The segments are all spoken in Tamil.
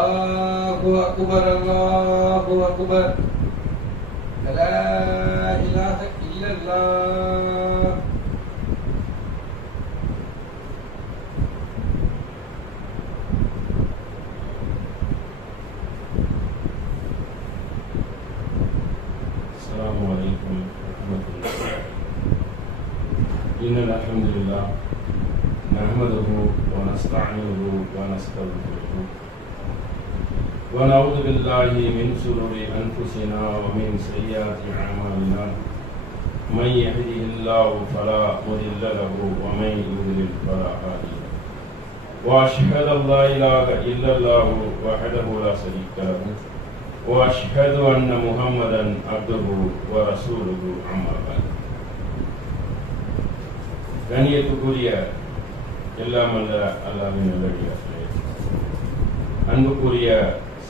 Allahu Akbar, Allahu Akbar. La ilaha illallah. Assalamu alaikum warahmatullahi. Innal hamdalillah nahmaduhu wa nasta'inuhu wa nastaghfiruh wa na'udzu billahi min shururi anfusina wa min sayyiati a'malina. Man yahdihillahu fala mudilla lahu wa man yudlil fala hadiya lahu. Wa ashhadu an la ilaha illallah wahdahu la sharika lahu wa ashhadu anna Muhammadan abduhu wa rasuluhu amma ba'd. கண்ணியத்துக்குரிய எல்லாம் அல்ல அல்லாஹ்வின் நல்லடியார்களே, அன்புக்குரிய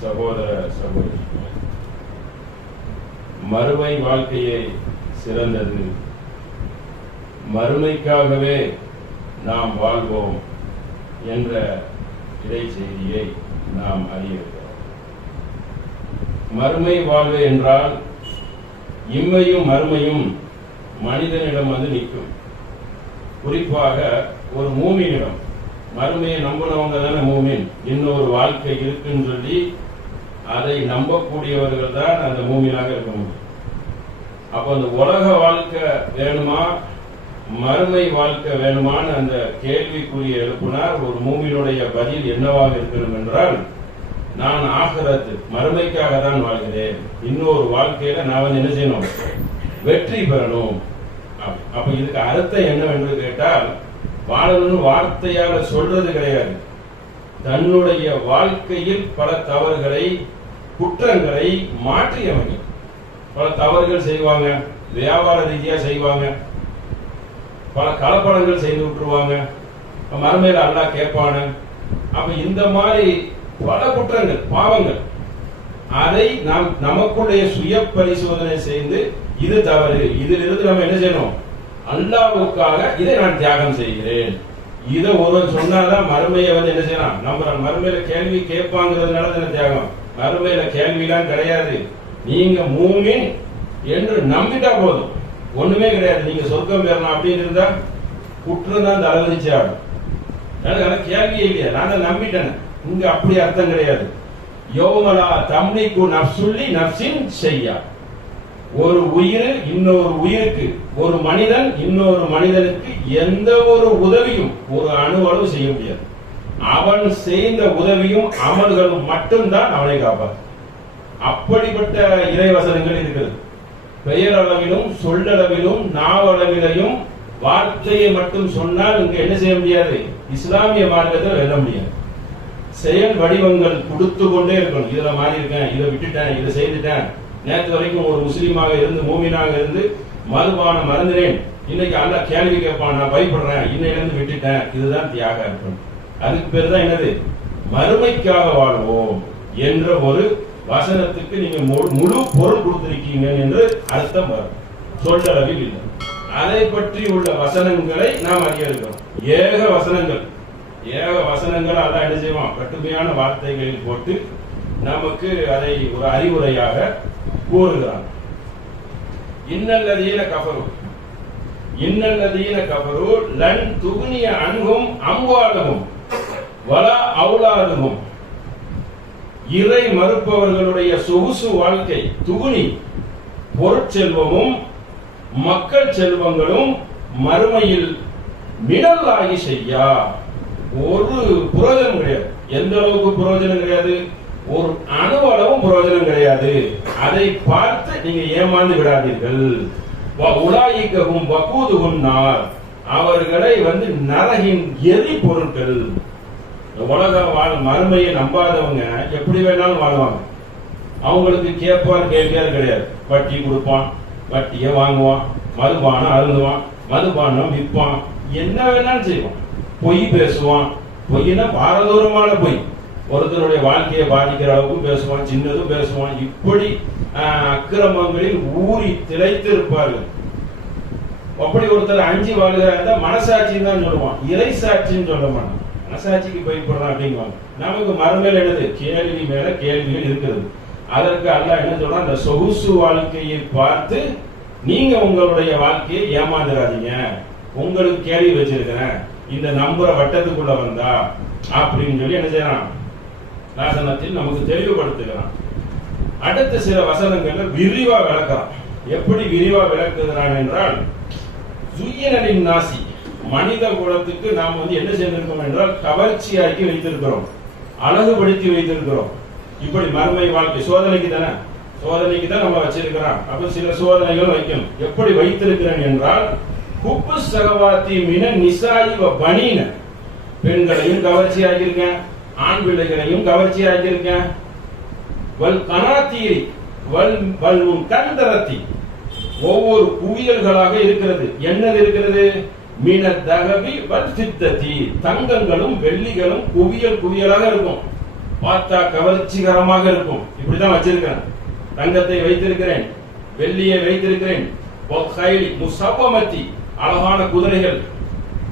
சகோதர சகோதரிகளே, மறுமை வாழ்க்கையே சிறந்தது, மறுமைக்காகவே நாம் வாழ்வோம் என்ற இறை செய்தியை நாம் அறிகிறோம். மறுமை வாழ்வு என்றால் இம்மையும் மறுமையும் மனிதனிடம் வந்து நிற்கும். குறிப்பாக ஒரு மூமினிடம், மறுமையை நம்பினவங்க தானே மூமின், இன்னொரு வாழ்க்கை இருக்குன்னு சொல்லி அதை நம்பக்கூடியவர்கள் தான் அந்த மூமினாக இருக்க முடியும். அப்ப அந்த உலக வாழ்க்கை வேணுமா மறுமை வாழ்க்கை வேணுமான்னு அந்த கேள்விக்குரிய எழுப்பினார். ஒரு மூமினுடைய பதில் என்னவாக இருக்கணும் என்றால், நான் ஆகிரத்து மறுமைக்காக தான் வாழ்கிறேன், இன்னொரு வாழ்க்கையில நான் வந்து என்ன செய்யணும், வெற்றி பெறணும். அப்ப இதுக்கு அர்த்தம் என்னவென்று கேட்டால், வாழணும்னு வார்த்தையால சொல்றது கிடையாது. தன்னுடைய வாழ்க்கையில் பல தவறுகளை குற்றங்களை மாற்றி அமைக்கும். பல தவறுகள் செய்வாங்க, வியாபார ரீதியா செய்வாங்க, பல கலப்படங்கள் செய்து விட்டுருவாங்க, மறுமையில அல்லாஹ் கேட்பான. அப்ப இந்த மாதிரி பல குற்றங்கள் பாவங்கள், அதை நாம் நமக்குடைய சுய பரிசோதனை செய்து இது தவறு, இதிலிருந்து நம்ம என்ன செய்யணும், அல்லாஹ்வுக்காக இதை நான் தியாகம் செய்கிறேன். இதை ஒருவர் சொன்னாதான் மறுமையை வந்து என்ன செய்யலாம், நம்ம மறுமையில கேள்வி கேட்பாங்கிறதுனால தானே தியாகம். மறுமையில கேள்விலாம் கிடையாது. நீங்க மூமின் என்று நம்பிட்டா போதும், ஒண்ணுமே கிடையாது. நீங்க சொர்க்கம் பெறலாம் அப்படின்னு இருந்தா குற்றம் தான் தலைவரிச்சு ஆடும். கேள்வியே இல்லையா, நான் நம்பிட்டேன். இங்க அப்படி அர்த்தம் கிடையாது. யௌமலா தம்லிகு நஃப்சுல்லி நஃப்ஸின் ஷையா. ஒரு உயிர் இன்னொரு உயிருக்கு, ஒரு மனிதன் இன்னொரு மனிதனுக்கு எந்த ஒரு உதவியும் ஒரு அணுவளவு செய்ய முடியாது. அவன் செய்த உதவியும் அமல்களும் மட்டும்தான் அவனை காப்பாற்றும். அப்படிப்பட்ட இறைவசனங்கள் இருக்கிறது. பெயரளவிலும் சொல்லளவிலும் நாவளவிலையும் வார்த்தையை மட்டும் சொன்னால் இங்க என்ன செய்ய முடியாது, இஸ்லாமிய மார்க்கத்தில் வெல்ல முடியாது. செயல் வடிவங்கள் கொடுத்து கொண்டே இருக்கணும். இதுல மாறி இருக்கேன், இதை விட்டுட்டேன், இதை செய்துட்டேன். நேற்று வரைக்கும் ஒரு முஸ்லீமாக இருந்து மூமினாக இருந்து மதுபானம் மறந்துறேன், இன்னைக்கு அல்லாஹ் கேள்வி கேட்பான், நான் பயப்படுறேன், இன்னையிலிருந்து விட்டுட்டேன். இதுதான் தியாக அர்ப்பணம். அதுக்கு பேர் தான் என்னது, மறுமைக்காக வாழ்வோம் என்ற ஒரு வசனத்துக்கு நீங்க முழு பொருள் கொடுத்திருக்கீங்க என்று அர்த்தம் வரும். சொல்லளவில் இல்லை. அதை பற்றி உள்ள வசனங்களை நாம் அறிய இருக்கிறோம். ஏக வசனங்கள், ஏக வசனங்கள் அல்லாஹ் என்ன செய்வான், கட்டுமையான வார்த்தைகளில் போட்டு நமக்கு அதை ஒரு அறிவுரையாக கூறுகிறான். இன்னல்லதீன கஃபரு, இன்னல்லதீன கஃபரு லன் துக்னிய அன்ஹும் அம்வாலுஹும் வலா அவுலாதுஹும். இறை மறுப்பவர்களுடைய சொகுசு வாழ்க்கை, துகுனி பொருட்செல்வமும் மக்கள் செல்வங்களும் மறுமையில் மினல்லாஹி ஷையா, ஒரு புரோஜனம் கிடையாது. எந்த அளவுக்கு புரோஜனம் கிடையாது, ஒரு அணுவளவும் புரோஜனம் கிடையாது. அதை பார்த்து நீங்க ஏமாந்து விடாதீர்கள். உலாயிக்கவும் வகூதுகும் நார், அவர்களை வந்து நரகின் எரி பொருட்கள். உலக மறுமையை நம்பாதவங்க எப்படி வேணாலும் வாழ்வாங்க. அவங்களுக்கு கேட்பான் கேட்காது கிடையாது. வட்டி கொடுப்பான், வட்டியை வாங்குவான், மதுபானம் அருந்துவான், மதுபானம் விற்பான், என்ன வேணாலும் செய்வான். பொய் பேசுவான், பொய்னா பாரதூரமான பொய், ஒருத்தருடைய வாழ்க்கையை பாதிக்கிற அளவுக்கு பேசுவான், சின்னதும் பேசுவான். இப்படி அக்கிரமங்களில் ஊறி திளைத்து இருப்பார்கள். அப்படி ஒருத்தர் அஞ்சு வாழ்கிறார் மனசாட்சின்னு தான் சொல்லுவான், இறை சாட்சின்னு சொல்ல மாட்டான். மனசாட்சிக்கு பயப்படுறான் அப்படிங்குவாங்க. நமக்கு மறுமையில் என்னது? கேள்வி மேல கேள்விகள் இருக்கிறது. அதற்கு அல்லாஹ் என்ன சொல்றான்? அந்த சொகுசு வாழ்க்கையை பார்த்து நீங்க உங்களுடைய வாழ்க்கையை ஏமாந்துடாதீங்க. உங்களுக்கு கேள்வி வச்சிருக்கிறேன், இந்த நம்புற வட்டத்துக்குள்ள வந்தா அப்படின்னு சொல்லி என்ன செய்யறான்? வாசனத்தில் நமக்கு தெளிவுபடுத்துகிறான். அடுத்த சில வசனங்கள்ல விரிவா விளக்குறான். எப்படி விரிவா விளக்குகிறான் என்றால், ஜுய்யனின் நாசி, மனித குலத்துக்கு நாம் என்ன செய்திருக்கோம் என்றால் கவர்ச்சியாக்கி வைத்திருக்கிறோம், அழகுபடுத்தி வைத்திருக்கிறோம். இப்படி மறுமை வாழ்க்கை சோதனைக்கு தானே, சோதனைக்கு தான் நம்ம வச்சிருக்கிறோம். அப்ப சில சோதனைகள் வைக்கணும். எப்படி வைத்திருக்கிறேன் என்றால், குப்பு சகவாத்தி மின நிசாயி வ பனீன, பெண்களையும் கவர்ச்சி ஆக்கியிருக்கேன், ஆண் பிள்ளைகளையும் கவர்ச்சி ஆக்கியிருக்கேன். வல் கனாத்தீரி வல் வல் கந்தரத்தி, ஒவ்வொரு குவியல்களாக இருக்கிறது. என்னது இருக்கிறது? மீன தகவி வல் சித்தத்தி, தங்கங்களும் வெள்ளிகளும் குவியல் குவியலாக இருக்கும், பார்த்தா கவர்ச்சிகரமாக இருக்கும். இப்படிதான் வச்சிருக்கிறேன். தங்கத்தை வைத்திருக்கிறேன், வெள்ளியை வைத்திருக்கிறேன். முசவமத்தி, அழகான குதிரைகள்.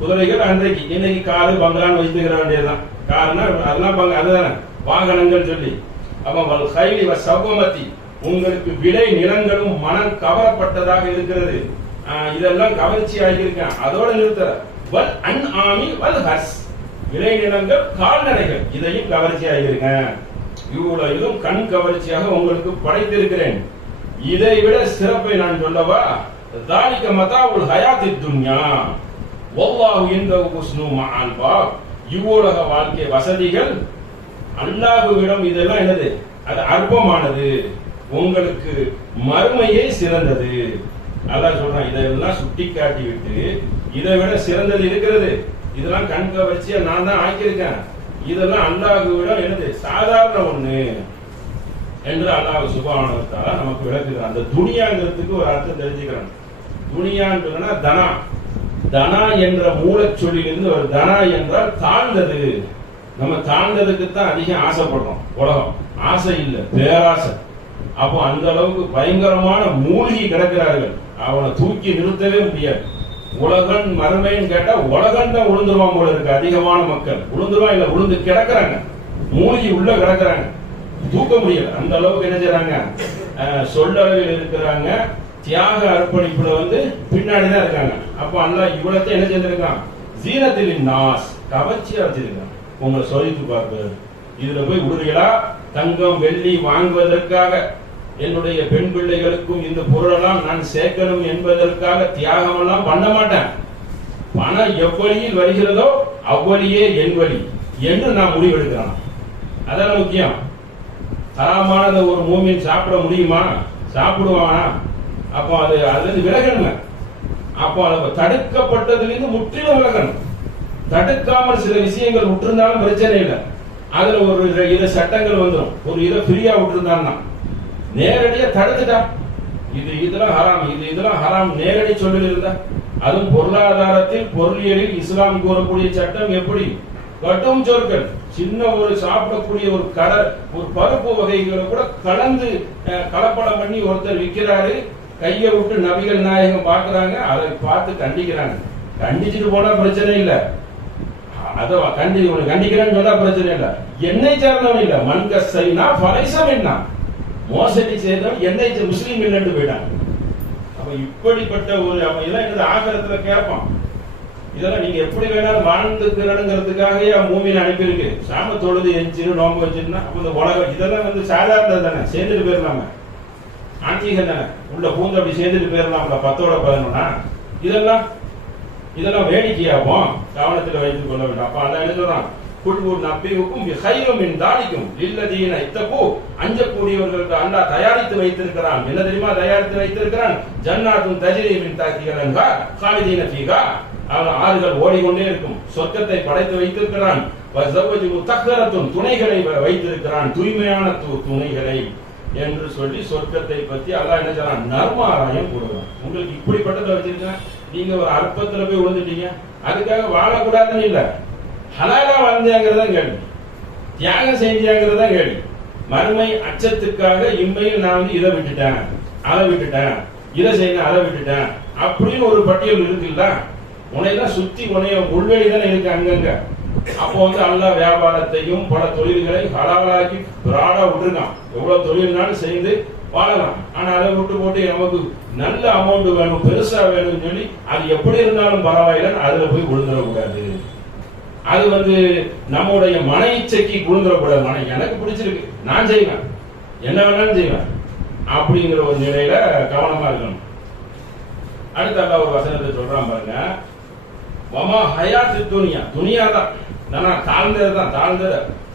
குதிரைகள் அன்றைக்கு இன்னைக்கு காரு பங்களான்னு வைத்துக்கிற வேண்டியதுதான். காருனா அதெல்லாம் அதுதானே வாகனங்கள் சொல்லி. அப்ப கைலி சவமத்தி, உங்களுக்கு விலை நிலங்களும் மனம் கவரப்பட்டதாக இருக்கிறது. இதெல்லாம் கவர்ச்சி ஆகியிருக்கேன். அதோட நிறுத்த வல் அன் ஆமி வல் ஹஸ், விலை நிலங்கள் கால்நடைகள், இதையும் கவர்ச்சி ஆகியிருக்கேன். இவ்வளவு இதுவும் கண் கவர்ச்சியாக உங்களுக்கு படைத்திருக்கிறேன். இதை விட சிறப்பை நான் சொல்லவா? தாலிக மதாவுல் ஹயாத்தி துன்யா வல்லாஹு இன்தஹு ஹுஸ்னு மஆல் பாப், இவ்வுலக வாழ்க்கை வசதிகள் அல்லாஹ்விடம் இதெல்லாம் என்னது? அது அற்பமானது, உங்களுக்கு மறுமையே சிறந்தது. அல்லாஹ் சொல்றான். இதெல்லாம் சுட்டி காட்டி விட்டு இதை விட சிறந்தது இருக்கிறது, இதெல்லாம் கண் கவர்ச்சியா நான் தான் ஆக்கியிருக்கேன், இதெல்லாம் அல்லாஹ்விடம் என்னது? சாதாரண ஒண்ணு என்று அல்லாஹ் சுப்ஹானஹு வ தஆலா நமக்கு விளக்குகிறான். அந்த துனியாங்கிறதுக்கு ஒரு அர்த்தம் தெரிஞ்சுக்கிறான். துனியான்னு தனா, தனா என்ற மூலச்சொல்லிலிருந்து ஒரு தனா என்றால் தாழ்ந்தது. நம்ம தாழ்ந்ததுக்கு தான் அதிகம் ஆசைப்படுறோம். உலகம் ஆசை இல்லை, பேராசை. அப்போ அந்த அளவுக்கு பயங்கரமான மூழ்கி கிடக்கிறார்கள், அவனை தூக்கி நிறுத்தவே முடியாது. உலகன் மறுமைன்னு கேட்டா உலகன் தான் உளுந்துருவான் போல இருக்கு. அதிகமான மக்கள் உளுந்துருவான் இல்ல, உளுந்து கிடக்குறாங்க, மூழ்கி உள்ள கிடக்குறாங்க, தூக்க முடியல. அந்த அளவுக்கு என்ன செய்யறாங்க? சொல்லளவில் இருக்கிறாங்க, தியாக அர்ப்பணிப்புல பின்னாடிதான் இருக்காங்க. அப்ப அல்லாஹ் இவ்வளத்தை என்ன செஞ்சிருக்கான்? ஜீனத்தில் நாஸ், கவர்ச்சியா வச்சிருக்கான். உங்களை சோதித்து பார்ப்பது, இதுல போய் விடுறீங்களா? தங்கம் வெள்ளி வாங்குவதற்காக என்னுடைய பெண் பிள்ளைகளுக்கும் இந்த பொருளெல்லாம் நான் சேர்க்கணும் என்பதற்காக தியாகம் எல்லாம் பண்ண மாட்டேன். பணம் எவ்வழியில் வருகிறதோ அவ்வழியே என் வழி என்று நான் முடிவெடுக்கிறேன். அதான் முக்கியம். தரமானத ஒரு மூமின் சாப்பிட முடியுமா? சாப்பிடுவானா? அப்போ அது விலகணுங்க. அப்போ அதை தடுக்கப்பட்டதிலிருந்து முற்றிலும் விலகணும். தடுக்காமல் சில விஷயங்கள் விட்டுருந்தாலும் பிரச்சனை இல்லை. அதுல ஒரு இத சட்டங்கள் வந்துடும். ஒரு இதை ஃப்ரீயா விட்டுருந்தான்னா நேரடியா தடுத்துட்டா இதெல்லாம் ஹராம், இதெல்லாம் ஹராம் நேரடி சொல்லில் இருந்தா, அதுவும் பொருளாதாரத்தில் பொருளியலில் இஸ்லாம் கூறக்கூடிய சட்டம் எப்படி? கட்டும் சொற்கள். சின்ன ஒரு சாப்பிடக்கூடிய ஒரு ஒரு பருப்பு வகைகளை கூட கலந்து கலப்படம் பண்ணி ஒருத்தர் விற்கிறாரு. கையை விட்டு நபிகள் நாயகம் பாக்குறாங்க, அதை பார்த்து கண்டிக்கிறாங்க. கண்டிச்சுட்டு போனா பிரச்சனை இல்ல, அதை கண்டிக்கிறேன்னு சொன்னா பிரச்சனை இல்ல. எண்ணெய் சார்ந்தவன் இல்ல, மண்கசைனா பரைசம் என்ன மோசடி செய்தவன் எண்ணெய் முஸ்லீம் இல்லைன்னு போயிட்டான். அப்ப இப்படிப்பட்ட ஒரு இதெல்லாம் என்னது ஆகரத்துல கேட்பான். இதெல்லாம் நீங்க எப்படி வேணாலும் வாழ்ந்துக்கிறதுக்காக மூமின் அனுப்பியிருக்கு. சாம தொழுது எஞ்சிரு நோம்பு வச்சிருந்தா அப்ப இந்த உலகம் இதெல்லாம் சாதாரண தானே, சேர்ந்துட்டு போயிடலாம. ஆன்மீகம் தானே, உள்ள பூந்து அப்படி சேர்ந்துட்டு போயிடலாம்ல 10ஓட 11. இதெல்லாம் வேடிக்கையாகும், கவனத்தில் வைத்துக் கொள்ள வேண்டும். அப்ப அதான் என்ன சொல்றான்? குல்பூர் நப்பிக்கும் ஹைரும் தாலிக்கும் இல்லதீன இத்தகு, அஞ்சக்கூடியவர்களுக்கு அல்லாஹ் தயாரித்து வைத்திருக்கிறான். என்ன தெரியுமா தயாரித்து வைத்திருக்கிறான்? ஜன்னாத்துன் தஜ்ரி மின் தஹ்திஹா அன்ஹார் காலிதீன ஃபீஹா, அவன் ஆறுகள் ஓடிக்கொண்டே இருக்கும். சொர்க்கத்தை படைத்து வைத்திருக்கிறான். வஸவஜு முத்தஹரத்துன், துணைகளை வைத்திருக்கிறான், தூய்மையான துணைகளை என்று சொல்லி சொர்க்கத்தை பத்தி அல்லாஹ் என்ன சொல்றான்? நர்மாராயம் கூறுகிறான். உங்களுக்கு இப்படிப்பட்டதை வச்சிருக்கேன், நீங்க ஒரு அற்பத்துல போய் விழுந்துட்டீங்க, அதுக்காக வாழக்கூடாதுன்னு இல்ல, ஹலாலா வாழ்ந்தாங்கிறதா கேள்வி, தியாகம் செஞ்சாங்கிறதா கேள்வி. மறுமை அச்சத்துக்காக இம்மையில் நான் இதை விட்டுட்டேன், அதை விட்டுட்டேன், இதை செய்ய அதை விட்டுட்டேன் அப்படின்னு ஒரு பட்டியல் இருக்குல்ல. உனையெல்லாம் சுத்தி உனைய உள்வெளி தானே இருக்கு, அங்கங்க அப்போ வந்து அல்லாஹ் வியாபாரத்தையும் பல தொழில்களை ஹலாலாக்கி பிராடா விட்டுருக்கான். எவ்வளவு தொழில்னாலும் செய்து வாழலாம். ஆனா அதை விட்டு போட்டு நமக்கு நல்ல அமௌண்ட் வேணும், பெருசா வேணும்னு சொல்லி அது எப்படி இருந்தாலும் பரவாயில்லைன்னு அதுல போய் விழுந்துடக்கூடாது. அது வந்து நம்முடைய மன இச்சைக்கு விழுந்துடக்கூடாது. மன எனக்கு பிடிச்சிருக்கு, நான் செய்வேன், என்ன வேணாலும் செய்வேன் அப்படிங்கிற ஒரு நிலையில கவனமா இருக்கணும். அடுத்த அல்லாஹ் ஒரு வசனத்தை சொல்றான் பாருங்க, வமா ஹயாத்து துனியா, துனியா தான்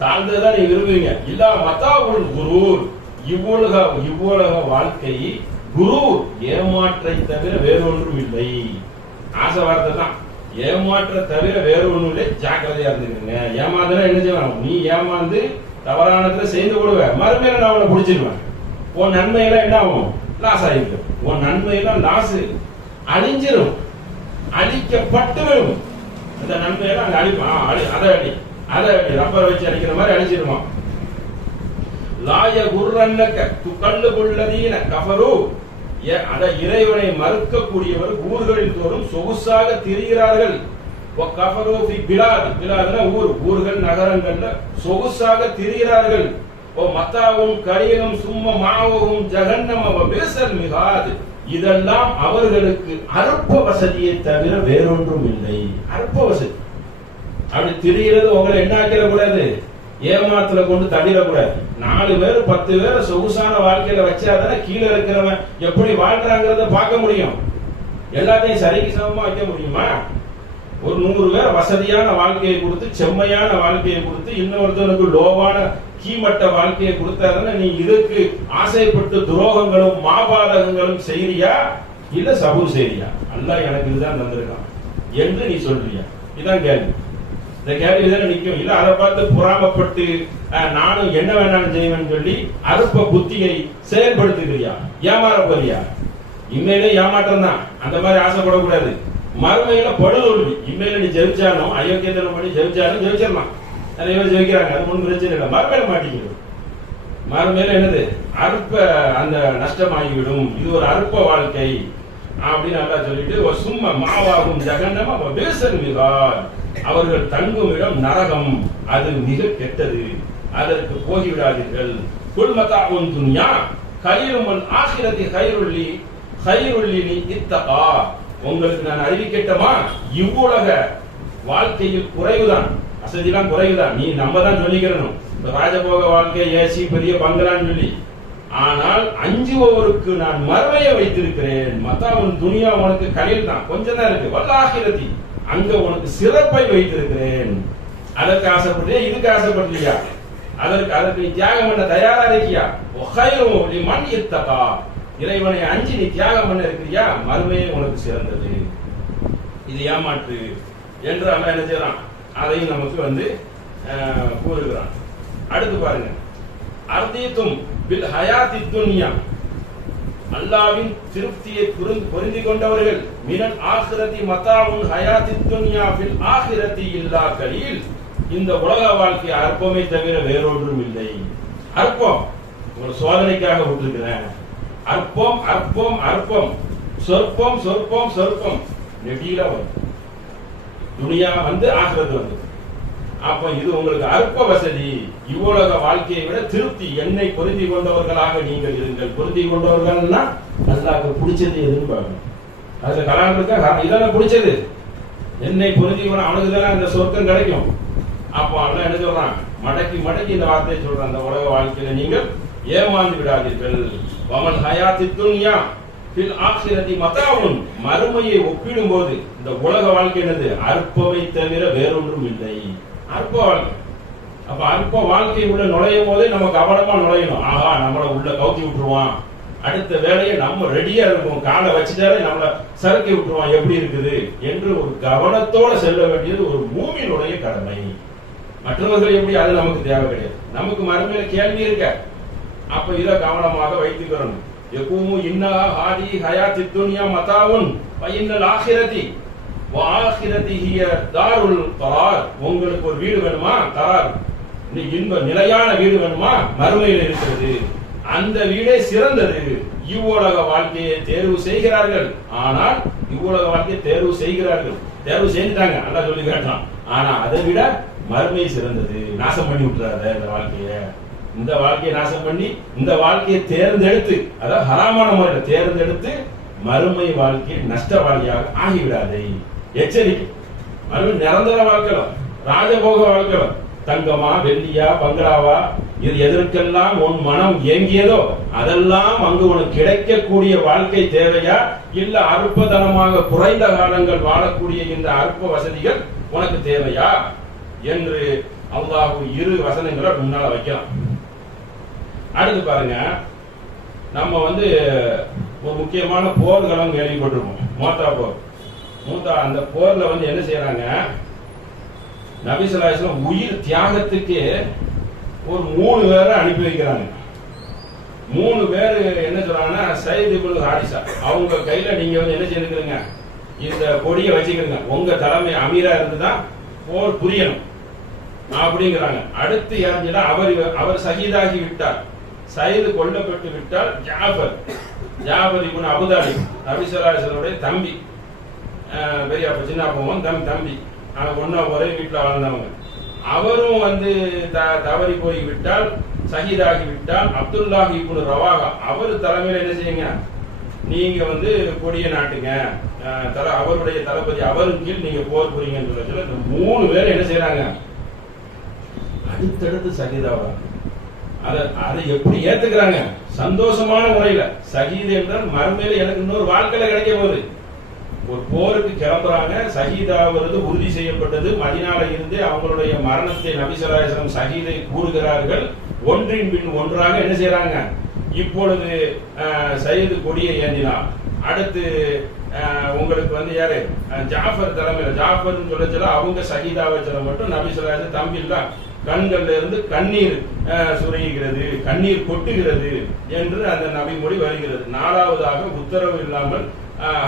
தாழ்ந்ததுதான் நீங்க விரும்புவீங்க. இல்லா மத்தாவுல் குரூர், இவ்வுலக வாழ்க்கை குரு ஏமாற்றை தவிர வேறொன்றும் இல்லை. ஆசை வார்த்தை தான், ஏமாற்ற தவிர வேற ஒன்றும் இல்லை. ஜாக்கிரதையா இருந்துக்கிறீங்க. ஏமாந்தனா என்ன செய்வான், நீ ஏமாந்து தவறானதுல செய்து கொடுவ, மறுமையில நான் அவனை பிடிச்சிருவேன். உன் நன்மையெல்லாம் என்ன ஆகும், லாஸ் ஆகிருக்கு. உன் நன்மையெல்லாம் லாஸ் அழிஞ்சிரும், அழிக்கப்பட்டு விடும். அந்த நன்மையெல்லாம் அங்க அழிப்பான். அதை அடி ரப்பரை வச்சு அடிக்கிற மாதிரி அழிச்சிருமா. லாய குர்ரன்னக துகல்லுபுல்லதீன கஃபரு, அத இறைவனை மறுக்கக்கூடியவர் ஊர்களில் தோறும் சொகுசாக திரிகிறார்கள். கஃபரு ஃபி பிலாத், பிலாத்னா ஊர்கள் நகரங்கள்ல சொகுசாக திரிகிறார்கள். மத்தாவும் கரீனும் சும்ம மாவும் ஜஹன்னம வபிஸல் மிகாத், இதெல்லாம் அவர்களுக்கு அற்ப வசதியை தவிர வேறொன்றும் இல்லை. அற்ப வசதி. அப்படி திரிகிறது உங்களை என்ன ஆக்கிட கூடாது, ஏமாத்துல கொண்டு தள்ளிடக்கூடாது. 4 பேர் 10 பேர் சொகுசான வாழ்க்கையில வச்சாதானே கீழே இருக்கிறவன் எப்படி வாழ்றாங்கிறத பார்க்க முடியும். எல்லாத்தையும் சரிக்கு சமமா வைக்க முடியுமா? ஒரு 100 பேர் வசதியான வாழ்க்கையை கொடுத்து, செம்மையான வாழ்க்கையை கொடுத்து, இன்னொருத்தனுக்கு லோவான கீமட்ட வாழ்க்கையை கொடுத்தாதானே நீ இதுக்கு ஆசைப்பட்டு துரோகங்களும் மாபாதகங்களும் செய்யறியா, இல்ல சபூர் செய்யறியா? அல்லாஹ் எனக்கு இதுதான் தந்திருக்கான் என்று நீ சொல்றியா? இதான் கேள்வி. இந்த கேள்வி தானே நிற்கும். இல்ல அதை பார்த்து புறாமப்பட்டு நானும் என்ன வேணாலும் செய்வேன்னு சொல்லி அற்ப புத்தியை செயல்படுத்துகிறியா? ஏமாற போறியா? இம்மையிலே ஏமாற்றம் தான். அந்த மாதிரி ஆசைப்படக்கூடாது. மறுமையில படுதோல்வி. இம்மையில நீ ஜெயிச்சாலும், அயோக்கியத்தனம் பண்ணி ஜெயிச்சாலும் ஜெயிச்சிடலாம். நிறைய பேர் ஜெயிக்கிறாங்க, அது ஒன்றும் பிரச்சனை இல்லை. மறுமையில மாட்டிக்கிறது. மறுமையில என்னது, அற்ப அந்த நஷ்டமாகிவிடும். இது ஒரு அற்ப வாழ்க்கை அப்படின்னு நல்லா சொல்லிட்டு, ஒரு சும்மா மாவாகும் ஜகன்னம பேசன் மிகார், அவர்கள் தங்கும் இடம் நரகம், அது மிக கெட்டது, அதற்கு போகிவிடாதீர்கள். குல்மதாவுன் துன்யா கலீலுல் ஆகிரதி கைருல்லி இத்தகா, உங்களுக்கு நான் அறிவிக்கட்டமா, இவ்வுலக வாழ்க்கையில் குறைவுதான், வசதிலாம் குறைவுதான். நீ நம்ம தான் சொல்லிக்கிறணும் ராஜபோக வாழ்க்கை, ஏசி, பெரிய பங்களான்னு சொல்லி. ஆனால் அஞ்சுபவருக்கு நான் மறுமையை வைத்திருக்கிறேன். மத்தாவுன் துனியா உனக்கு கலீல் தான், கொஞ்சம் தான் இருக்கு. வல்லாஹிரதி, அங்க உனக்கு சிறப்பை வைத்திருக்கிறேன். அதற்கு ஆசைப்பட்டியா, இதுக்கு ஆசைப்படலையா? அதற்கு நீ தியாகம் பண்ண தயாரா இருக்கியா? மண் இத்தகா, இறைவனை அஞ்சு நீ தியாகம் பண்ண இருக்கிறியா? மறுமையே உனக்கு சிறந்தது. இது ஏமாற்று என்று அல்ல என்ன செய்யறான், அதையும் நமக்கு வந்து கூறுகிறான். அடுத்து பாருங்க, அர்தீத்தும் பில் ஹயாத்தி துன்யா, அல்லாஹ்வின் திருப்தியை பொருந்தி கொண்டவர்கள், மினல் ஆகிரதி மதாவுன் ஹயாத்தி துன்யா பில் ஆகிரதி இல்லா கலீல், இந்த உலக வாழ்க்கை அற்பமே தவிர வேறொன்றும் இல்லை. அற்பம் ஒரு சோதனைக்காக விட்டுருக்கிறேன். அற்பம் அற்பம் அற்பம், சொற்பம் சொற்பம் சொற்பம், நெடியில வரும். துனியா வந்து ஆகிரது வந்து. அப்ப இது உங்களுக்கு அற்ப வசதி. இவ்வுலக வாழ்க்கையை விட திருப்தி, என்னை பொருந்தி கொண்டவர்களாக நீங்கள் இருங்கள். பொருந்தி கொண்டவர்கள்னா அல்லாஹ்வுக்கு பிடிச்சது எதுன்னு பாருங்க. அதுல கலாம் இருக்கா, இதெல்லாம் பிடிச்சது. என்னை பொருந்தி கொண்ட அவனுக்கு தானே அந்த சொர்க்கம் கிடைக்கும். அப்போ அல்லாஹ் என்ன சொல்றான், மடக்கி மடக்கி இந்த வார்த்தையை சொல்றான், அந்த உலக வாழ்க்கையில நீங்கள் ஏமாந்து விடாதீர்கள். வமல் ஹயாத்தி துன்யா பில் ஆகிரதி மதாவுன், மறுமையை ஒப்பிடும் போது இந்த உலக வாழ்க்கை என்னது, அற்பமை தவிர வேறொன்றும் இல்லை. அற்ப வாழ்க்கை. அப்ப அற்ப வாழ்க்கை உள்ள நுழையும் போதே நம்ம கவனமா நுழையணும். ஆஹா, நம்மள உள்ள கவுத்தி விட்டுருவான், அடுத்த வேலையை நம்ம ரெடியா இருக்கும், காலை வச்சுட்டாலே நம்மள சறுக்கி விட்டுருவான், எப்படி இருக்குது என்று ஒரு கவனத்தோட செல்ல வேண்டியது ஒரு மூமினுடைய கடமை. மற்றவர்கள் எப்படி, அது நமக்கு தேவை கிடையாது. நமக்கு மறுமையில கேள்வி இருக்க. அப்ப இதை கவனமாக வைத்துக்கிறோம். யகூமு இன்னா ஹாதி ஹயாத்தி துன்யா மதாவுன் வ இன்னல் ஆகிரதி வாஹிரதி ஹிய தாருல் கரார், உங்களுக்கு ஒரு வீடு வேணுமா, கரார் இன்ப நிலையான வீடு வேணுமா, மறுமையில் இருக்கிறது. அந்த வீடே சிறந்தது. இவ்வுலக வாழ்க்கையை தேர்வு செய்கிறார்கள். ஆனால் இவ்வுலக வாழ்க்கையை தேர்வு செய்கிறார்கள். தேர்வு செஞ்சுட்டாங்க, நல்லா சொல்லி காட்டலாம். ஆனா அதை விட மறுமை சிறந்தது. நாசம் பண்ணி விட்டுறாரு இந்த வாழ்க்கைய. இந்த வாழ்க்கையை நாசம் பண்ணி இந்த வாழ்க்கையை தேர்ந்தெடுத்து, அதாவது ஹராமான முறையில் தேர்ந்தெடுத்து மறுமை வாழ்க்கையை நஷ்ட வாழ்க்கையாக ஆகிவிடாதே. எச்சரிக்கை. மறுமை நிரந்தர வாழ்க்கை, ராஜபோக வாழ்க்கை, தங்கமா வெள்ளியா பங்களாவா, இது எதற்கெல்லாம் உன் மனம் ஏங்கியதோ அதெல்லாம் அங்கு உனக்கு கிடைக்கக்கூடிய வாழ்க்கை தேவையா, இல்ல அற்பதனமாக குறைந்த காலங்கள் வாழக்கூடிய இந்த அற்ப வசதிகள் உனக்கு தேவையா என்று அல்லாஹ் இரு வசனங்களை முன்னால வைக்கலாம். அடுத்து பாருங்க, நம்ம ஒரு முக்கியமான போர்களும் கேள்விப்பட்டிருக்கோம், மூத்தா போர். அந்த போர்ல என்ன செய்யறாங்க, நபி ஸல்லல்லாஹு அலைஹி வஸல்லம் உயிர் தியாகத்துக்கு ஒரு 3 பேரை அனுப்பி வைக்கிறாங்க. 3 பேர் என்ன சொல்றாங்கன்னா, சயீத் இப்னு ஹாரிஸா, அவங்க கையில நீங்க என்ன செய்யுங்க, இந்த கொடியை வச்சுக்கிறீங்க, உங்க தலைமை அமீரா இருந்துதான் போர் புரியணும் அப்படிங்கிறாங்க. அடுத்து யாருன்னா அவர் ஷஹீதாகி விட்டார், சயீத் கொல்லப்பட்டு விட்டால் ஜாஃபர் இப்னு அபூ தாலிப், நபி ஸல்லல்லாஹு அலைஹி வஸல்லம் தம்பி, பெரிய சின்ன அப்பவும் தம்பி, ஒன்னா ஒரே வீட்டில் வாழ்ந்தவங்க. அவரும் தவறி போய் விட்டால், ஷஹீதாகி விட்டால், அப்துல்லாஹ் இப்னு ரவாஹா அவர் தலைமையில என்ன செய்யுங்க, நீங்க கொடிய நாட்டுங்க, அவருடைய தளபதி அவருக்கு கீழ் நீங்க போர் புரியுங்கன்னு சொல்ல இந்த 3 பேர் என்ன செய்யறாங்க, அடுத்தடுத்து ஷஹீதாவாங்க. அதை எப்படி ஏத்துக்கிறாங்க, சந்தோஷமான முறையில. ஷஹீத் என்றால் மறுமையில எனக்கு இன்னொரு வாழ்க்கையில கிடைக்க போகுது. ஒரு போருக்கு கிளம்புறாங்க, ஷஹீதாவது உறுதி செய்யப்பட்டது. மதீனால இருந்து அவங்களுடைய மரணத்தை நபி ஸல்லல்லாஹு அலைஹி வஸல்லம் ஷஹீதை கூறுகிறார்கள். ஒன்றின் பின் ஒன்றாக என்ன செய்யறாங்க, இப்பொழுது சயீது கொடியை ஏந்தினார். அடுத்து உங்களுக்கு யாரு, ஜாஃபர் தலைமையில், ஜாஃபர் சொல்ல அவங்க ஷஹீதாவை சொல்ல மட்டும் நபி ஸல்லல்லாஹு அலைஹி வஸல்லம் தம்பில்லாம் கண்கள்ல இருந்து கண்ணீர் சுரைகிறது, கண்ணீர் கொட்டுகிறது என்று அந்த நபி மொழி வருகிறது. 4வதாக உத்தரவு இல்லாமல்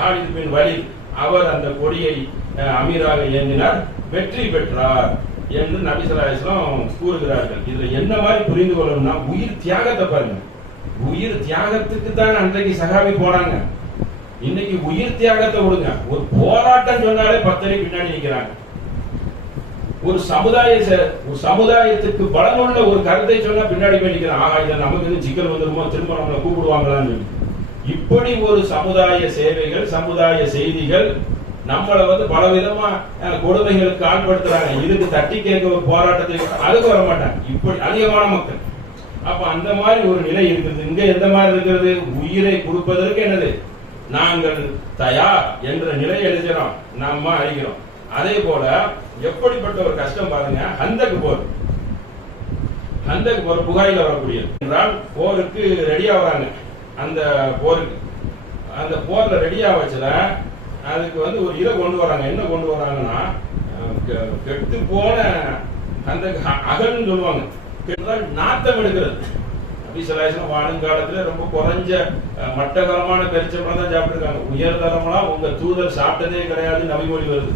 ஹாலித் பின் வலீத் அவர் அந்த கொடியை அமீராக ஏந்தினார், வெற்றி பெற்றார் என்று நபி ஸல்லல்லாஹு அலைஹி வஸல்லம் கூறுகிறார்கள். இதுல என்ன மாதிரி புரிந்து கொள்ளணும்னா, உயிர் தியாகத்தை பாருங்க. உயிர் தியாகத்துக்கு தான் அன்றைக்கு சஹாபி போனாங்க. இன்னைக்கு உயிர் தியாகத்தை விடுங்க, ஒரு போராட்டம் சொன்னாலே 10 பின்னாடி நிற்கிறாங்க. ஒரு சமுதாயத்துக்கு பலனுள்ள ஒரு கருத்தை சொன்னா பின்னாடி போய் நிற்கிறாங்க. ஆகா, இதை நமக்கு சிக்கல் வந்துருமோ, திரும்ப நம்மளை கூப்பிடுவாங்களான்னு சொல்லி. இப்படி ஒரு சமுதாய சேவைகள், சமுதாய செய்திகள் நம்மளை பல விதமா கொடுமைகளுக்கு ஆட்படுத்துறாங்க. இதுக்கு தட்டி கேட்க ஒரு போராட்டத்துக்கு அதுக்கு வர மாட்டாங்க இப்படி அதிகமான மக்கள். அப்ப அந்த மாதிரி ஒரு நிலை இருக்குது. இங்க எந்த மாதிரி இருக்கிறது, உயிரை கொடுப்பதற்கு என்னது, நாங்கள் தயார் என்ற நிலையை எழுதுகிறோம், நம்ம அறிகிறோம். அதே போல எப்படிப்பட்ட ஒரு கஷ்டம் பாருங்க, ஹந்தக் போர் புகாரில வரக்கூடியது என்றால் போருக்கு ரெடியா வராங்க. அந்த போர்ல ரெடியா வச்சுல அதுக்கு ஒரு இதை கொண்டு வராங்க. என்ன கொண்டு வராங்கன்னா, கெட்டு போன அந்த அகல்னு சொல்லுவாங்க, நாத்தம் எடுக்கிறது. நபி ஸல்லல்லாஹு அலைஹி வஸல்லம் வாழுங்காலத்துல ரொம்ப குறைஞ்ச மட்டகரமான பெருச்சம்பளம் தான் சாப்பிட்டுருக்காங்க. உயர்தரமெல்லாம் உங்க தூதர் சாப்பிட்டதே கிடையாது நபி மொழி வருது.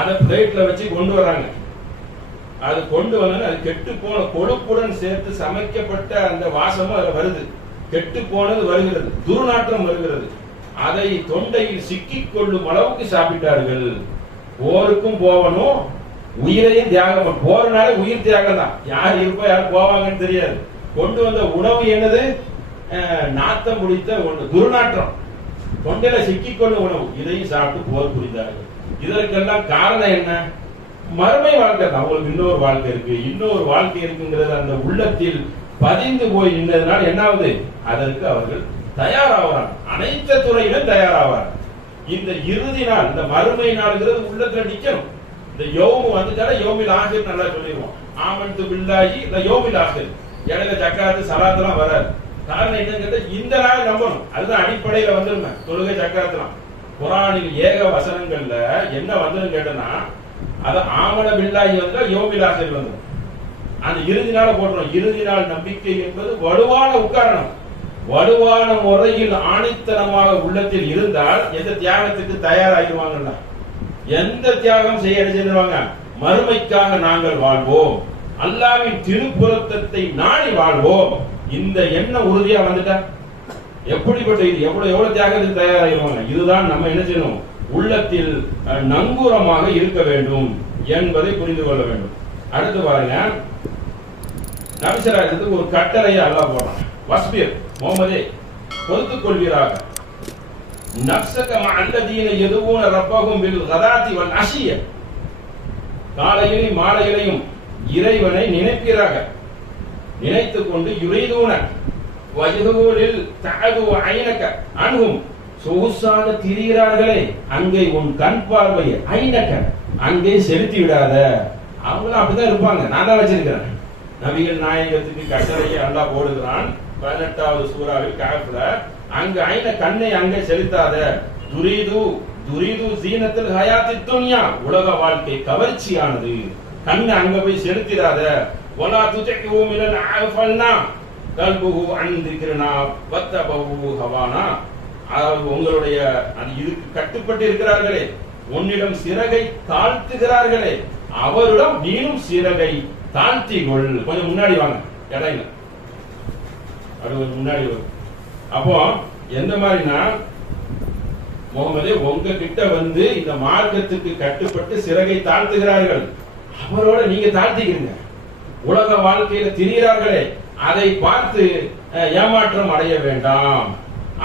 அதை பிளேட்ல வச்சு கொண்டு வராங்க. அது கொண்டு வந்து அது கெட்டு போன கொழுப்புடன் சேர்த்து சமைக்கப்பட்ட அந்த வாசமும் அதுல வருது. கெட்டு போனது வருகிறது, துர்நாற்றம் வருகிறது. அதை தொண்டையில் சிக்கிக் கொள்ளும் அளவுக்கு சாப்பிட்டார்கள். போருக்கும் போவனும், உயிரையும் தியாகம். போறனால உயிர் தியாகம் தான். யார் இருப்பா யார் போவாங்கன்னு தெரியாது. கொண்டு வந்த உணவு என்னது, நாத்தம் முடித்த ஒன்று, துர்நாற்றம், தொண்டையில சிக்கிக்கொள்ளும் உணவு. இதையும் சாப்பிட்டு போர் புரிந்தார்கள். இதற்கெல்லாம் காரணம் என்ன, மறுமை வாழ்க்கை தான். அவங்களுக்கு இன்னொரு வாழ்க்கை இருக்கு, இன்னொரு வாழ்க்கை இருக்குங்கிறது அந்த உள்ளத்தில் பதிந்து போய் நின்றதுனால என்னாவது, அதற்கு அவர்கள் தயாராகிறார். அனைத்து துறையிலும் தயாராவார். இந்த இறுதி நாள், இந்த மறுமை நாள்ங்கிறது உள்ளத்துல நிக்கணும். இந்த யோமு வந்துட்டால யோமில் ஆகிர் நல்லா சொல்லிடுவோம். ஆமன்து பில்லாஹி இந்த யோமில் ஆகிர். இடையில ஜக்காத்து சலாத்தெல்லாம் வராது. காரணம் என்னங்கிறத இந்த நாள் நம்பணும். அதுதான் அடிப்படையில வந்துருங்க. தொழுகை ஜக்காத்துலாம் குரானில் ஏக வசனங்கள்ல என்ன வந்துரும் கேட்டனா, அது ஆமன பில்லாஹி வந்தா யோமில் ஆகிர் வந்துடும். அந்த இறுதி நாளை போடுறோம். இறுதி நாள் நம்பிக்கை என்பது வலுவான உட்காரணம். வலுவான முறையில் ஆணித்தனமாக உள்ளத்தில் இருந்தால் எந்த தியாகத்துக்கு தயாராகிடுவாங்கல்ல. எந்த தியாகம் செய்ய செஞ்சிருவாங்க, மறுமைக்காக நாங்கள் வாழ்வோம், அல்லாஹ்வின் திருப்புறத்தை நாடி வாழ்வோம். இந்த எண்ணம் உறுதியா வந்துட்டா எப்படிப்பட்ட இது, எவ்வளவு தியாகத்துக்கு தயாராகிடுவாங்க. இதுதான் நம்ம என்ன செய்யணும், உள்ளத்தில் நங்கூரமாக இருக்க வேண்டும் என்பதை புரிந்து கொள்ள வேண்டும். அடுத்து பாருங்க, நபிசராஜத்துக்கு ஒரு கட்டளையை அல்லாஹ் போடுறான். வஸ்பிர் முஹம்மதே, பொறுத்துக் கொள்வீராக. நஃப்ஸக மஅல்லதீன யதுஊன ரப்பஹும் பில் கதாத்தி வல் அஷிய, காலையிலும் மாலையிலும் இறைவனை நினைப்பீராக. நினைத்துக் கொண்டு யுரீதூன வஜ்ஹுலில் தஅது ஐனக அன்ஹும், சொகுசாக திரிகிறார்களே, அங்கே உன் கண் பார்வையை ஐனக அங்கே செலுத்தி விடாத. அவங்களும் அப்படிதான் இருப்பாங்க, நான் தான் வச்சிருக்கிறேன். நபிகள் நாயகத்துக்கு கட்டளையை அல்லாஹ் போடுகிறான் 18வது சூராவில் கஹஃப்ல. அங்க ஐன கண்ணை அங்கே செலுத்தாத. துரீது ஜீனத்துல் ஹயாத்தித் துன்யா, உலக வாழ்க்கை கவர்ச்சியானது, கண்ணை அங்க போய் செலுத்திடாத. வலா துஜிஹு மினல் அஃபல்னா கல்புஹு அன் திக்ரினா வத்தபஹு ஹவானா, அதாவது உங்களுடைய இதுக்கு கட்டுப்பட்டு இருக்கிறார்களே, உன்னிடம் சிறகை தாழ்த்துகிறார்களே, அவரிடம் நீனும் சிறகை தாழ்த்தி கொள். கொஞ்சம் முன்னாடி வாங்க, இடையில அது கொஞ்சம் முன்னாடி வரும். அப்போ எந்த மாதிரினா, முகமதே உங்ககிட்ட வந்து இந்த மார்க்கத்துக்கு கட்டுப்பட்டு சிறகை தாழ்த்துகிறார்கள், அவரோட நீங்க தாழ்த்திக்கிறீங்க. உலக வாழ்க்கையில திரிகிறார்களே, அதை பார்த்து ஏமாற்றம் அடைய வேண்டாம்,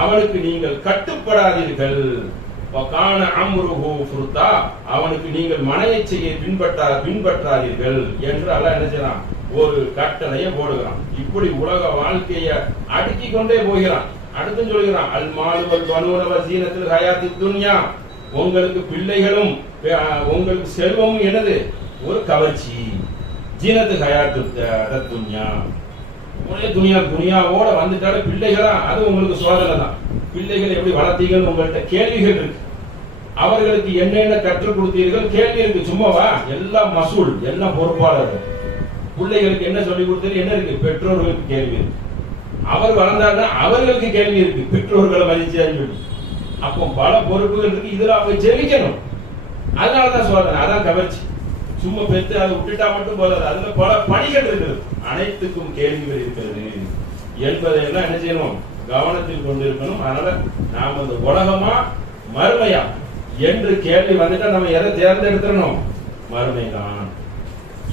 அவனுக்கு நீங்கள் கட்டுப்படாதீர்கள். அவனுக்கு நீங்கள் மனையச்சையை பின்பற்றாதீர்கள் என்று அல்லாஹ் என்ன செய்யறான், ஒரு கட்டளையை போடுகிறான். இப்படி உலக வாழ்க்கையை அடுக்கிக் கொண்டே போகிறான். அடுத்து சொல்கிறான், அல் மாலு வல் பனூன வஸீனத்துல் ஹயாத்தித் துன்யா, உங்களுக்கு பிள்ளைகளும் உங்களுக்கு செல்வமும் என்னது, ஒரு கவர்ச்சி. ஜீனத்து ஹயாத்துத் துன்யா, ஒரே துனியாவோட வந்துட்டாலே பிள்ளைகளா, அது உங்களுக்கு சோதனை தான். பிள்ளைகள் எப்படி வளர்த்தீர்கள், உங்கள்கிட்ட கேள்விகள் இருக்கு. அவர்களுக்கு என்னென்ன கற்றுக் கொடுத்தீர்கள், கேள்வி இருக்கு. சும்மாவா, எல்லாம் மசூல், எல்லாம் பொறுப்பாளர்கள். பிள்ளைகளுக்கு என்ன சொல்லிக் கொடுத்தீர்கள், என்ன இருக்கு, பெற்றோர்களுக்கு கேள்வி இருக்கு. அவர் வளர்ந்தாருன்னா அவர்களுக்கு கேள்வி இருக்கு, பெற்றோர்களை மதிச்சான்னு சொல்லி. அப்போ பல பொறுப்புகள் இருக்கு, இதுல அவங்க ஜெயிக்கணும். அதனாலதான் சோதனை, அதான் கவர்ச்சி. சும்மா பெற்று அதை விட்டுட்டா மட்டும் போதாது, அதுல பல பணிகள் இருக்கிறது, அனைத்துக்கும் கேள்விகள் இருக்கிறது என்பதை எல்லாம் என்ன செய்யணும், கவனத்தில் கொண்டிருக்கணும். அதனால நாம இந்த உலகமா மறுமையா என்று கேள்வி வந்துட்டா நம்ம எதை தேர்ந்தெடுத்துடணும், மறுமைதான்.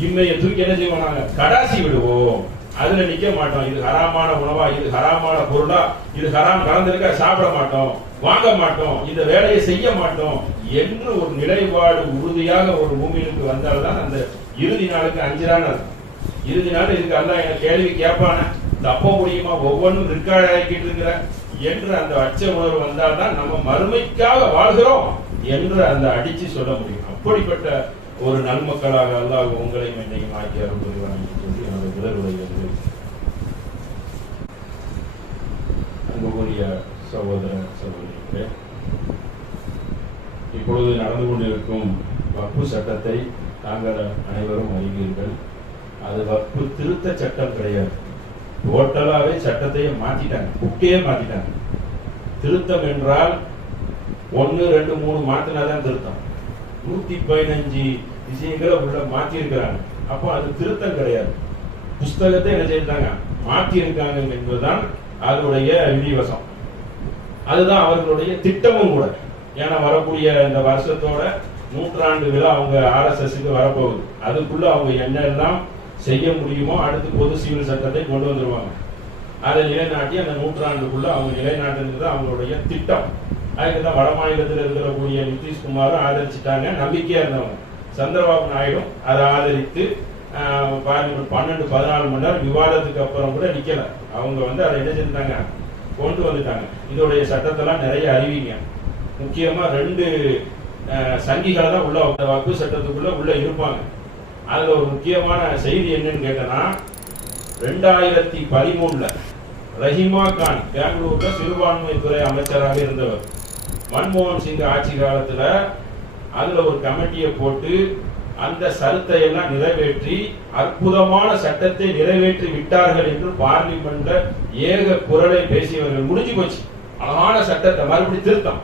இம்மையை தூக்கி என்ன செய்வோம், நாங்க கடாசி விடுவோம், அதுல நிக்க மாட்டோம். இது ஹராமான உணவா, இது ஹராமான பொருளா, இது ஹராம் கலந்திருக்கா, சாப்பிட மாட்டோம், வாங்க மாட்டோம், இந்த வேலையை செய்ய மாட்டோம் என்று ஒரு நிலைப்பாடு உறுதியாக ஒரு பூமிக்கு வந்தால்தான் அந்த இறுதி நாளுக்கு அஞ்சிரான இறுதி நாள் இதுக்கு அல்ல என கேள்வி கேட்பான, தப்ப முடியுமா, ஒவ்வொன்றும் ரெக்கார்ட் ஆகிக்கிட்டு இருக்கிற என்று அந்த அச்ச உணர்வு வந்தால்தான் நம்ம மறுமைக்காக வாழ்கிறோம் என்று அந்த அடிச்சு சொல்ல முடியும். அப்படிப்பட்ட ஒரு நன்மக்களாக அல்லாஹ் உங்களையும் என்னையும் ஆக்கி அருள் புரிவான் என்று சொல்லி என்னுடைய முதல்வரையிலிருந்து அன்புக்குரிய சகோதர சகோதரிகளே, இப்பொழுது நடந்து கொண்டிருக்கும் வக்ஃபு சட்டத்தை தாங்கள் அனைவரும் அறிவீர்கள். அது வக்ஃபு திருத்த சட்டம் கிடையாது, டோட்டலாவே சட்டத்தையே மாத்திட்டாங்க, புக்கையே மாத்திட்டாங்க. திருத்தம் என்றால் 1, 2, 3 மாத்தினாதான் திருத்தம். 115 விஷயங்களை உள்ள மாத்தி இருக்கிறாங்க. அப்போ அது திருத்தம் கிடையாது, புஸ்தகத்தை என்ன செய்தாங்க, மாத்தி இருக்காங்க என்பதுதான் அதனுடைய விதிவசம். அதுதான் அவர்களுடைய திட்டமும் கூட. ஏன்னா வரக்கூடிய இந்த வருஷத்தோட 100ஆண்டு விழா அவங்க RSSக்கு வரப்போகுது. அதுக்குள்ள அவங்க என்னெல்லாம் செய்ய முடியுமோ அடுத்து பொது சிவில் சட்டத்தை கொண்டு வந்துருவாங்க. அதை நிலைநாட்டி அந்த 100ஆண்டுக்குள்ள அவங்க நிலைநாட்டுறது அவங்களுடைய திட்டம். அதுக்குதான் வட மாநிலத்தில் இருக்கக்கூடிய நிதிஷ்குமாரும் ஆதரிச்சுட்டாங்க, நம்பிக்கையா இருந்தவங்க. சந்திரபாபு நாயுடும் அதை ஆதரித்து 12-14 மணி நேரம் விவாதத்துக்கு அப்புறம் கூட நிக்கல. அவங்க அதை என்ன செஞ்சாங்க, கொண்டு வந்துட்டாங்க. இதோடைய சட்டத்தெல்லாம் நிறைய அறிவிங்க. முக்கியமா 2 சங்கிகளை தான் உள்ள வக்ஃபு சட்டத்துக்குள்ள உள்ள இருப்பாங்க. அதுல ஒரு முக்கியமான செய்தி என்னன்னு கேட்டனா, 2013 ரஹிமா கான் பெங்களூர்ல சிறுபான்மை துறை அமைச்சராக இருந்தவர். மன்மோகன் சிங் ஆட்சி காலத்துல அதுல ஒரு கமிட்டியை போட்டு அந்த சட்டத்தை எல்லாம் நிறைவேற்றி அற்புதமான சட்டத்தை நிறைவேற்றி விட்டார்கள் என்று பார்லிமெண்ட்ல ஏக குரலை பேசியவர்கள். முடிஞ்சு போச்சு, அழகான சட்டத்தை மறுபடியும்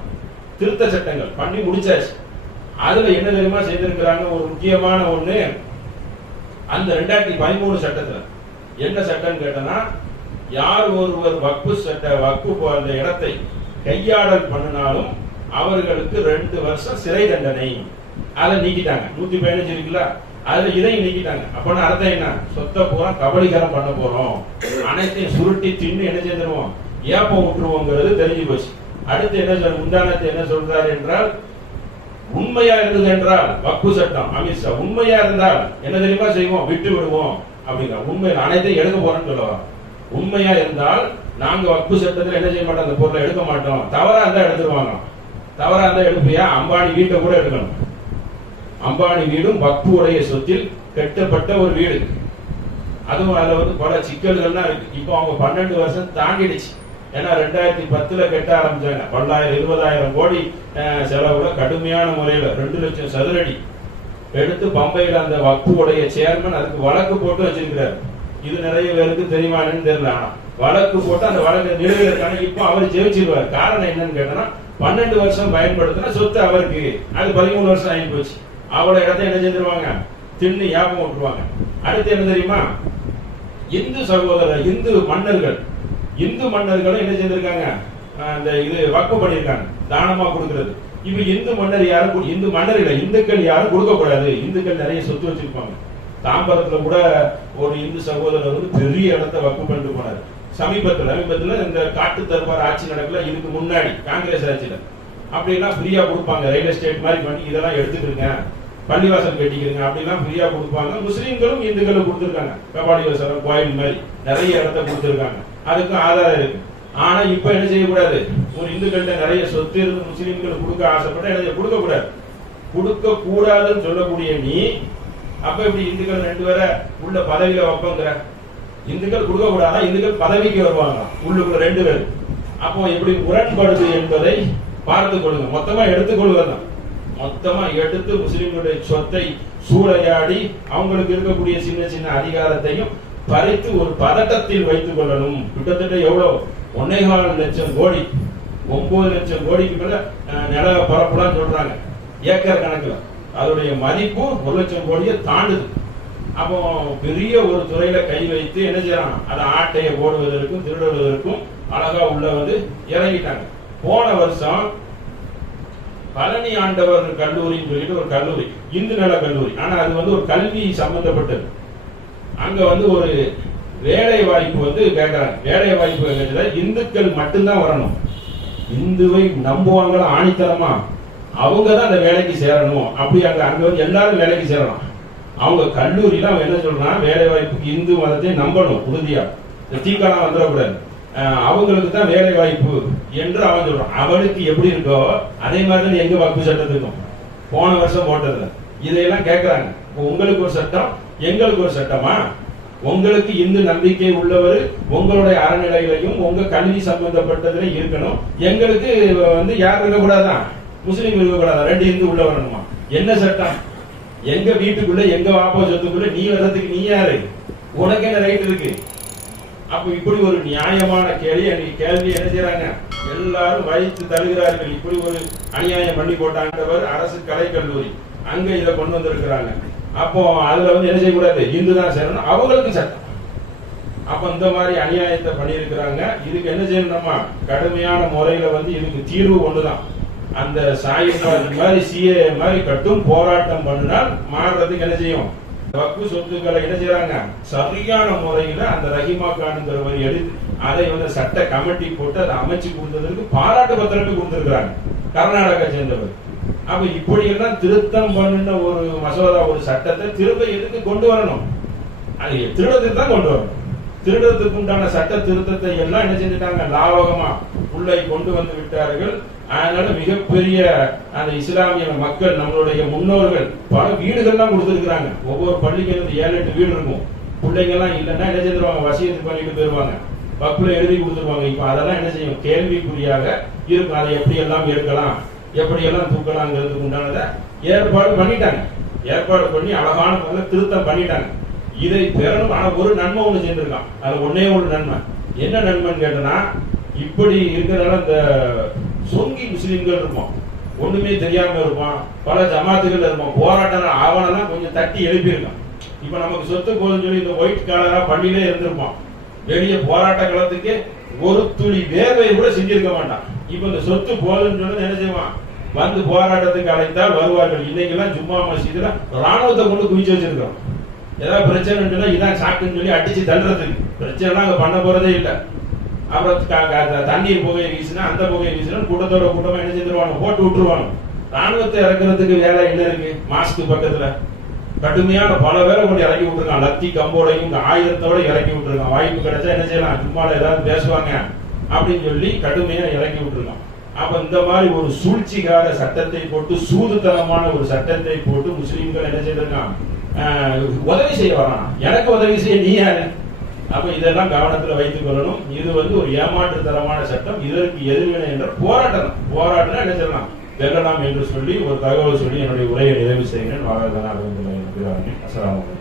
திருத்த சட்டங்கள் பண்ணி முடிச்சாச்சு. அதுல என்ன தெரியுமா செய்திருக்கிறாங்க, ஒரு முக்கியமான ஒண்ணு, அந்த 2013 சட்டத்துல என்ன சட்டம் கேட்டனா, யார் ஒருவர் வக்ஃபு அந்த இடத்தை கையாடல் பண்ணினாலும் அவர்களுக்கு 2 வருஷம் சிறை தண்டனை. அதை நீக்கிட்டாங்க. 115 இருக்குல்ல, அதுல இதையும் நீக்கிட்டாங்க. அப்பனா அர்த்தம் என்ன? சொத்தை பூரா கபலீகரம் பண்ண போறோம், அனைத்தையும் சுருட்டி தின்னு என்ன செஞ்சிருவோம், ஏப்பம் விட்டுருவோங்கிறது தெரிஞ்சு போச்சு. அடுத்து என்ன முந்தானத்தை என்ன சொல்றாரு என்றால், உண்மையா இருந்தது என்றால் வக்ஃபு சட்டம் அமித்ஷா உண்மையா இருந்தால் என்ன தெரியுமா செய்வோம், விட்டு விடுவோம் அப்படிங்கிற. உண்மை அனைத்தையும் எடுக்க போறோம்னு சொல்லுவாங்க. உண்மையா இருந்தால் நாங்க வக்ஃபு சட்டத்தில் என்ன செய்ய மாட்டோம், அந்த பொருளை எடுக்க மாட்டோம். தவறா இருந்தா எடுத்துருவாங்க. தவறா இருந்தா எடுப்பியா, அம்பானி வீட்டை கூட எடுக்கணும். அம்பானி வீடும் வக்ஃபு உடைய சொத்தில் கட்டப்பட்ட ஒரு வீடு. அதுவும் அதுல வந்து பல சிக்கல்கள்லாம் இருக்கு. இப்போ அவங்க 12 வருஷம் தாண்டிடுச்சு. ஏன்னா 2010 கட்ட ஆரம்பிச்சாங்க. 20,000 கோடி செலவுல கடுமையான முறையில 2 லட்சம் சதுரடி எடுத்து பம்பையில அந்த வக்ஃபு உடைய சேர்மன் அதுக்கு வழக்கு போட்டு வச்சிருக்கிறார். இது நிறைய பேருக்கு தெரியுமான்னு தெரியல. ஆனா வழக்கு போட்டு அந்த வழக்கு நிறுவனக்கான இப்போ அவர் ஜெயிச்சிருவார். காரணம் என்னன்னு கேட்டா, 12 வருஷம் பயன்படுத்தின சொத்து அவருக்கு, அது 13 வருஷம் ஆகி போச்சு. அவளோட இடத்த என்ன செஞ்சிருவாங்க, தின்னு யாபம் விட்டுருவாங்க. அடுத்து என்ன தெரியுமா, இந்து சகோதரர் இந்து மன்னர்களும் என்ன செய்திருக்காங்க, அந்த இது வக்ஃபு பண்ணிருக்காங்க, தானமா கொடுக்கிறது. இப்ப இந்து மன்னர் யாரும், இந்து மன்னர் இல்ல, இந்துக்கள் யாரும் கொடுக்க கூடாது. இந்துக்கள் நிறைய சொத்து வச்சிருப்பாங்க. தாம்பரத்துல கூட ஒரு இந்து சகோதரர் வந்து பெரிய இடத்தை வக்ஃபு பண்ணிட்டு போனார். சமீபத்துல இந்த காட்டு தர்பார் ஆட்சி நடக்கல, இதுக்கு முன்னாடி காங்கிரஸ் ஆட்சியில அப்படின்னா ஃப்ரீயா கொடுப்பாங்க. ரயில்வே ஸ்டேட் மாதிரி பண்ணி இதெல்லாம் எடுத்துக்கிருங்க, பள்ளிவாசல் கட்டிக்கிறீங்க அப்படிலாம் ஃப்ரீயா கொடுப்பாங்க. முஸ்லீம்களும் இந்துக்களும் கொடுத்துருக்காங்க. கபாலீஸ்வரர் கோயில் மாதிரி நிறைய இடத்தை கொடுத்துருக்காங்க. அதுக்கும் ஆதாரம் இருக்கு. ஆனா இப்ப என்ன செய்யக்கூடாது, ஒரு இந்துக்கள்கிட்ட நிறைய சொத்து இருந்து முஸ்லீம்களுக்கு கொடுக்க ஆசைப்பட்ட என்ன கொடுக்க கூடாது. கொடுக்க கூடாதுன்னு சொல்லக்கூடிய நீ அப்ப இப்படி இந்துக்கள் 2 பேரை உள்ள பதவியில வைப்பங்கிற, இந்துக்கள் கொடுக்க கூடாதா, இந்துக்கள் பதவிக்கு வருவாங்க உள்ளுக்குள்ள 2 பேர். அப்போ எப்படி முரண்படுது என்பதை பார்த்து கொள்ளுங்க. மொத்தமா எடுத்துக்கொள்வதுதான். மொத்தமா எடுத்து முஸ்லிம்களுடைய சொத்தை சூறையாடி அவங்களுக்கு இருக்கக்கூடிய சின்ன சின்ன அதிகாரத்தையும் பறித்து ஒரு பதட்டத்தில் வைத்துக் கொள்ளணும். கிட்டத்தட்ட எவ்வளவு, 1.25 லட்சம் கோடி, 9 லட்சம் கோடிக்கு மேல நில பரப்புலாம் சொல்றாங்க, ஏக்கர் கணக்குல. அதோடைய மதிப்பு 1 லட்சம் கோடியை தாண்டுது. அப்போ பெரிய ஒரு துறையில கை வைத்து என்ன செய்யறாங்க, அதை ஆட்டையை போடுவதற்கும் திருடுவதற்கும் அழகா உள்ள வந்து இறங்கிட்டாங்க. போன வருஷம் பழனி ஆண்டவர் கல்லூரின்னு சொல்லிட்டு ஒரு கல்லூரி, இந்து நல கல்லூரி, ஆனா அது வந்து ஒரு கல்வி சம்பந்தப்பட்டது. அங்க வந்து ஒரு வேலை வாய்ப்பு வந்து கேட்கறாங்க. வேலை வாய்ப்பு கேட்கறதுல இந்துக்கள் மட்டும்தான் வரணும். இந்துவை நம்புவாங்களா ஆணித்தரமா, அவங்க தான் அந்த வேலைக்கு சேரணும். அப்படி அங்க வந்து எல்லாரும் வேலைக்கு சேரணும். அவங்க கல்லூரியில அவங்க என்ன சொல்றாங்க, வேலை வாய்ப்புக்கு இந்து மதத்தை நம்பணும் உறுதியா, தீக்கலாம் வந்துடக்கூடாது, அவங்களுக்கு தான் வேலை வாய்ப்பு என்று அவன் சொல்றான். அவனுக்கு எப்படி இருக்கோ அதே மாதிரி எங்க வக்ஃபு சட்டத்துக்கும் போன வருஷம் போட்டதுல இதையெல்லாம் கேட்கறாங்க. உங்களுக்கு ஒரு சட்டம், எங்களுக்கு ஒரு சட்டமா? உங்களுக்கு இந்து நம்பிக்கை உள்ளவர் உங்களுடைய அறநிலைகளையும் உங்க கல்வி சம்பந்தப்பட்டதுல இருக்கணும். எங்களுக்கு வந்து யார் இருக்கக்கூடாதான், முஸ்லீம் இருக்கக்கூடாதா, 2 இந்து உள்ள வரணுமா? என்ன சட்டம்? எங்க வீட்டுக்குள்ள எங்க வாப்பா சொத்துக்குள்ள நீ வர்றதுக்கு நீ யாரு, உனக்கு என்ன ரைட் இருக்கு? அப்ப இப்படி ஒரு நியாயமான கேள்வி என்ன செய்யறாங்க, எல்லாரும் வைத்து தருகிறார்கள். இப்படி ஒரு அநியாயம் பண்ணி போட்டாண்டவர் அரசு கலை கல்லூரி, அங்க இதை கொண்டு வந்திருக்கிறாங்க. அப்போ அதுல வந்து என்ன செய்யக்கூடாது, இந்து தான் சேரணும், அவங்களுக்கு சட்டம். அப்ப இந்த மாதிரி அநியாயத்தை பண்ணியிருக்கிறாங்க. இதுக்கு என்ன செய்யணுமா, கடுமையான முறையில வந்து இதுக்கு தீர்வு ஒண்ணுதான். அந்த சாயிபால் மாதிரி சிஏ மாதிரி கட்டும் போராட்டம் பண்ணினால் மாறுறதுக்கு என்ன செய்யும், வக்ஃபு சொத்துக்களை என்ன செய்யறாங்க, சரியான முறையில அந்த ரஹீமா கான்ங்கிறவர் எடுத்து அதை வந்து சட்ட கமிட்டி போட்டு அதை அமைச்சு கொடுத்ததற்கு பாராட்டு பத்திரமே கொடுத்திருக்கிறாங்க, கர்நாடகா சேர்ந்தவர். அப்ப இப்படி எல்லாம் திருத்தம் பண்ணின ஒரு மசோதா, ஒரு சட்டத்தை திரும்ப எதுக்கு கொண்டு வரணும், அது திருடத்துக்கு தான் கொண்டு வரணும். திருடத்துக்கு உண்டான சட்ட திருத்தத்தை எல்லாம் என்ன செஞ்சுட்டாங்க, லாவகமா உள்ளே கொண்டு வந்து விட்டார்கள். அதனால மிகப்பெரிய அந்த இஸ்லாமிய மக்கள், நம்மளுடைய முன்னோர்கள் பல வீடுகள்லாம் கொடுத்துருக்காங்க. ஒவ்வொரு பள்ளிக்கு 7-8 வீடு இருக்கும். பிள்ளைங்க எல்லாம் இல்லைன்னா என்ன செஞ்சிருவாங்க, வசியத்து பண்ணிட்டு போயிருவாங்க, வக்ஃபுல எழுதி கொடுத்துருவாங்க. இப்ப அதெல்லாம் என்ன செய்யும், கேள்விக்குறியாக இருக்கும். அதை எப்படி எல்லாம் எடுக்கலாம், எப்படி எல்லாம் தூக்கலாங்கிறதுக்கு உண்டானதை ஏற்பாடு பண்ணிட்டாங்க. ஏற்பாடு பண்ணி அழகான முறையில் திருத்தம் பண்ணிட்டாங்க. இதை பெறணும். ஆனா ஒரு நன்மை ஒண்ணு செஞ்சிருக்கான். அது ஒன்னே ஒரு நன்மை. என்ன நன்மைன்னு கேட்டனா, இப்படி இருக்கிறதால இந்த சொங்கி முஸ்லிம்கள் இருப்போம், ஒண்ணுமே தெரியாம இருப்பான், பல ஜமாத்துகள் இருப்போம், போராட்டம் ஆவணம் கொஞ்சம் தட்டி எழுப்பியிருக்கான். இப்ப நமக்கு சொத்து போதுன்னு சொல்லி இந்த ஒயிட் காலரா பள்ளியிலே இருந்திருப்பான். வெளியே போராட்ட களத்துக்கு ஒரு துளி வேர்வை கூட செஞ்சிருக்க மாட்டான். இப்ப இந்த சொத்து போதுன்னு சொன்னது என்ன செய்வான், வந்து போராட்டத்துக்கு அழைத்தால் வருவார்கள். இன்னைக்கெல்லாம் ஜும்மா மஸ்ஜிதுல ராணுவத்தை கொண்டு குவிச்சு வச்சிருக்கோம். ஏதாவது பிரச்சனை சொன்னா இதான் சாக்குன்னு சொல்லி அடிச்சு தள்ளுறதுக்கு. பிரச்சனை அங்க பண்ண போறதே இல்லை. அப்புறம் தண்ணீர் புகையை வீசினா அந்த புகையை வீசினா கூட்டத்தோட கூட்டமா என்ன செஞ்சிருவாங்க, போட்டு விட்டுருவாங்க. ராணுவத்தை இறக்குறதுக்கு வேலை என்ன இருக்கு, மாஸ்க் பக்கத்துல கடுமையான பல பேரை கொண்டு இறக்கி விட்டுருக்கான். லத்தி கம்போடையும் ஆயுதத்தோட இறக்கி விட்டுருக்கான். வாய்ப்பு கிடைச்சா என்ன செய்யலாம், சும்மால ஏதாவது பேசுவாங்க அப்படின்னு சொல்லி கடுமையா இறக்கி விட்டுருக்கான். அப்ப இந்த மாதிரி ஒரு சூழ்ச்சிகார சட்டத்தை போட்டு, சூதுத்தனமான ஒரு சட்டத்தை போட்டு முஸ்லீம்கள் என்ன செய்திருக்கான், உதவி செய்ய வரான். எனக்கு உதவி செய்ய நீ யாரு? அப்ப இதெல்லாம் கவனத்துல வைத்துக் கொள்ளணும். இது ஒரு ஏமாற்றுத்தனமான சட்டம். இதற்கு எதிர்வினை என்ற போராட்டம். போராட்டம் என்ன சொல்லலாம், வெல்லலாம் என்று சொல்லி ஒரு தகவல் சொல்லி என்னுடைய உரையை நிறைவு செய்கிறேன். வாழ்க அஸ்ஸலாமு அலைக்கும்.